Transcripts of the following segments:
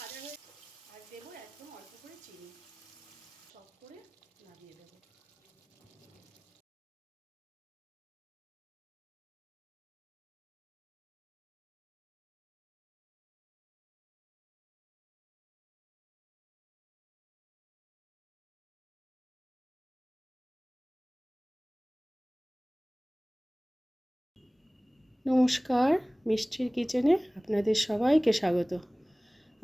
ভাজা হয়ে আর দেবো একদম অল্প করে চিনি, সব করে নামিয়ে দেবো। নমস্কার, মিষ্টির কিচেনে আপনাদের সবাইকে স্বাগত।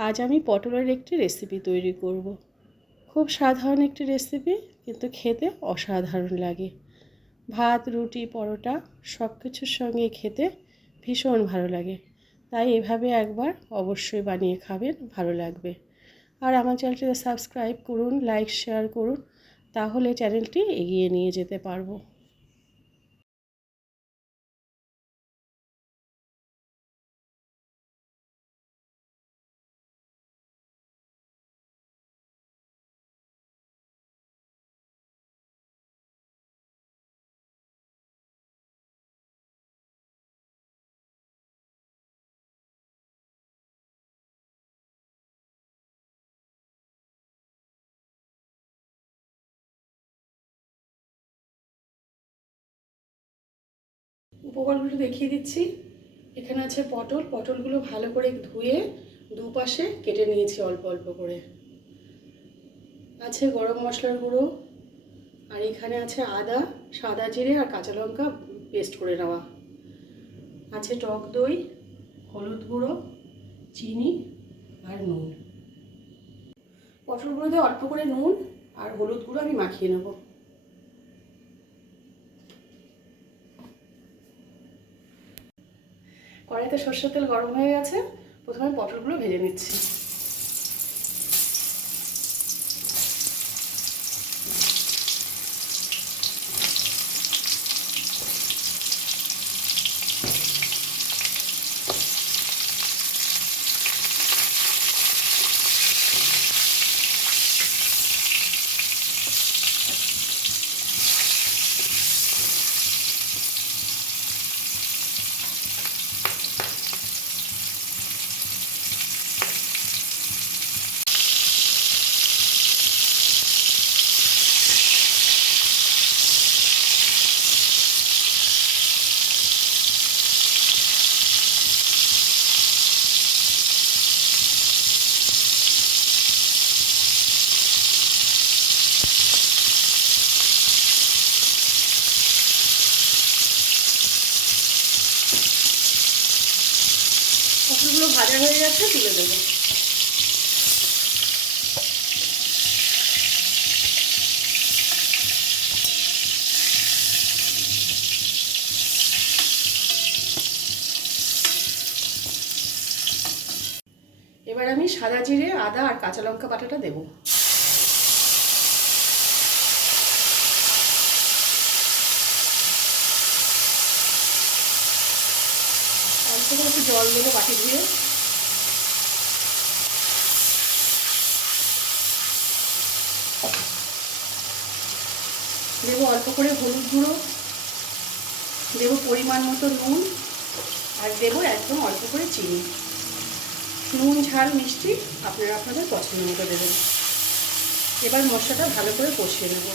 আজ আমি পটলের একটি রেসিপি তৈরি করব। খুব সাধারণ একটি রেসিপি, কিন্তু খেতে অসাধারণ লাগে। ভাত, রুটি, পরোটা সব কিছুর সঙ্গে খেতে ভীষণ ভালো লাগে। তাই এভাবে একবার অবশ্যই বানিয়ে খাবেন, ভালো লাগবে। আর আমার চ্যানেলটিকে সাবস্ক্রাইব করুন, লাইক শেয়ার করুন, তাহলে চ্যানেলটি এগিয়ে নিয়ে যেতে পারবো। উপকরণগুলো দেখিয়ে দিচ্ছি। এখানে আছে পটল, পটলগুলো ভালো করে ধুয়ে দুপাশে কেটে নিয়েছি অল্প অল্প করে। আছে গরম মশলার গুঁড়ো, আর এখানে আছে আদা, সাদা জিরে আর কাঁচা লঙ্কা পেস্ট করে নেওয়া। আছে টক দই, হলুদ গুঁড়ো, চিনি আর নুন। পটলগুলোতে অল্প করে নুন আর হলুদ গুঁড়ো আমি মাখিয়ে নেব। কড়াইতে সরষের তেল গরম হয়ে গেছে, প্রথমে পটলগুলো ভেজে নিচ্ছি। পটলগুলো ভাজা হয়ে গেছে, তুলে দেবো। এবার আমি সাদা জিরে, আদা আর কাঁচা লঙ্কা বাটাটা দেবো। অল্প করে একটু জল দেবো বাটি ধুয়ে। দেবো অল্প করে হলুদ গুঁড়ো, দেবো পরিমাণ মতো নুন, আর দেবো একদম অল্প করে চিনি। নুন, ঝাল, মিষ্টি আপনারা আপনাদের পছন্দ মতো দেবেন। এবার মশলাটা ভালো করে কষিয়ে নেব।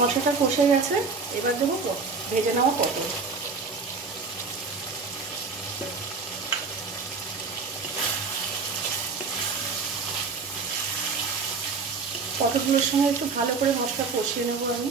মশলাটা কষে গেছে, এবার দেবো ভেজে নেওয়া পটল। পটলগুলোর সঙ্গে একটু ভালো করে মশলা কষিয়ে নেবো আমি।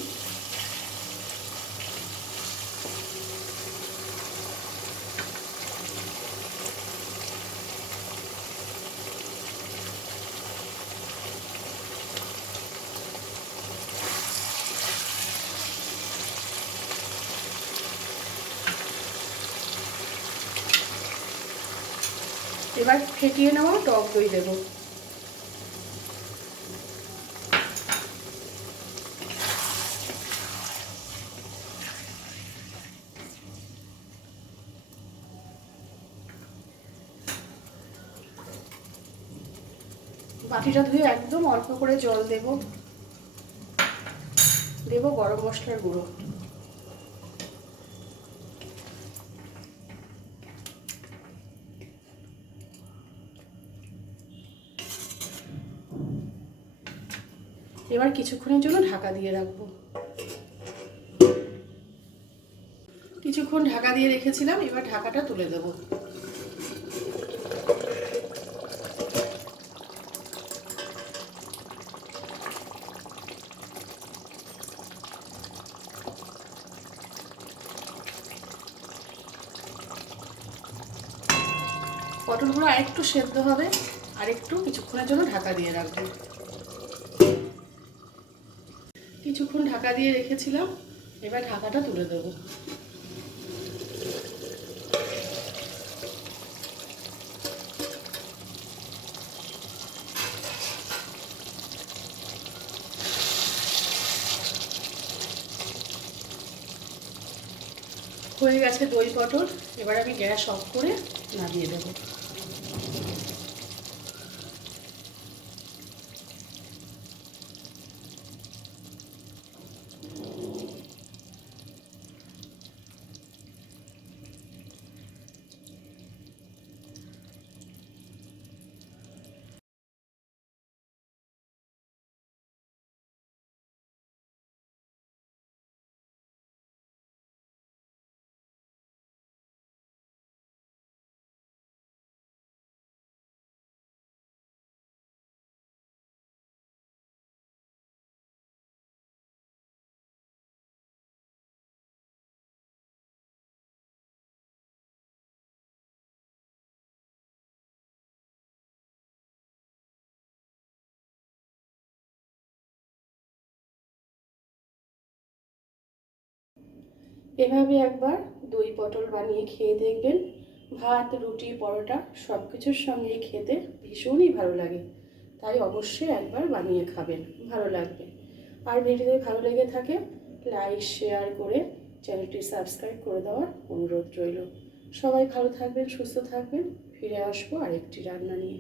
এবার ফেটিয়ে নেওয়া টক দই দেবো। বাটিটা ধুয়ে একদম অল্প করে জল দেব, গরম মশলার গুঁড়ো, এবার কিছুক্ষণের জন্য ঢাকা দিয়ে রাখবো। কিছুক্ষণ ঢাকা দিয়ে রেখেছিলাম, এবার ঢাকাটা তুলে দেব। পটলগুলো আরেকটু সেদ্ধ হবে, আরেকটু কিছুক্ষণের জন্য ঢাকা দিয়ে রাখবো। কিছুক্ষণ ঢাকা দিয়ে রেখেছিলাম, এবার ঢাকাটা তুলে দেবো। হয়ে গেছে দই পটল, এবার আমি গ্যাস অফ করে নামিয়ে দেবো। এভাবে একবার দই পটল বানিয়ে খেয়ে দেখবেন, ভাত, রুটি, পরোটা সব কিছুর সঙ্গে খেতে ভীষণই ভালো লাগে। তাই অবশ্যই একবার বানিয়ে খাবেন, ভালো লাগবে। আর ভিডিওটি ভালো লেগে থাকে লাইক শেয়ার করে চ্যানেলটি সাবস্ক্রাইব করে দেওয়ার অনুরোধ রইল। সবাই ভালো থাকবেন, সুস্থ থাকবেন। ফিরে আসবো আরেকটি রান্না নিয়ে।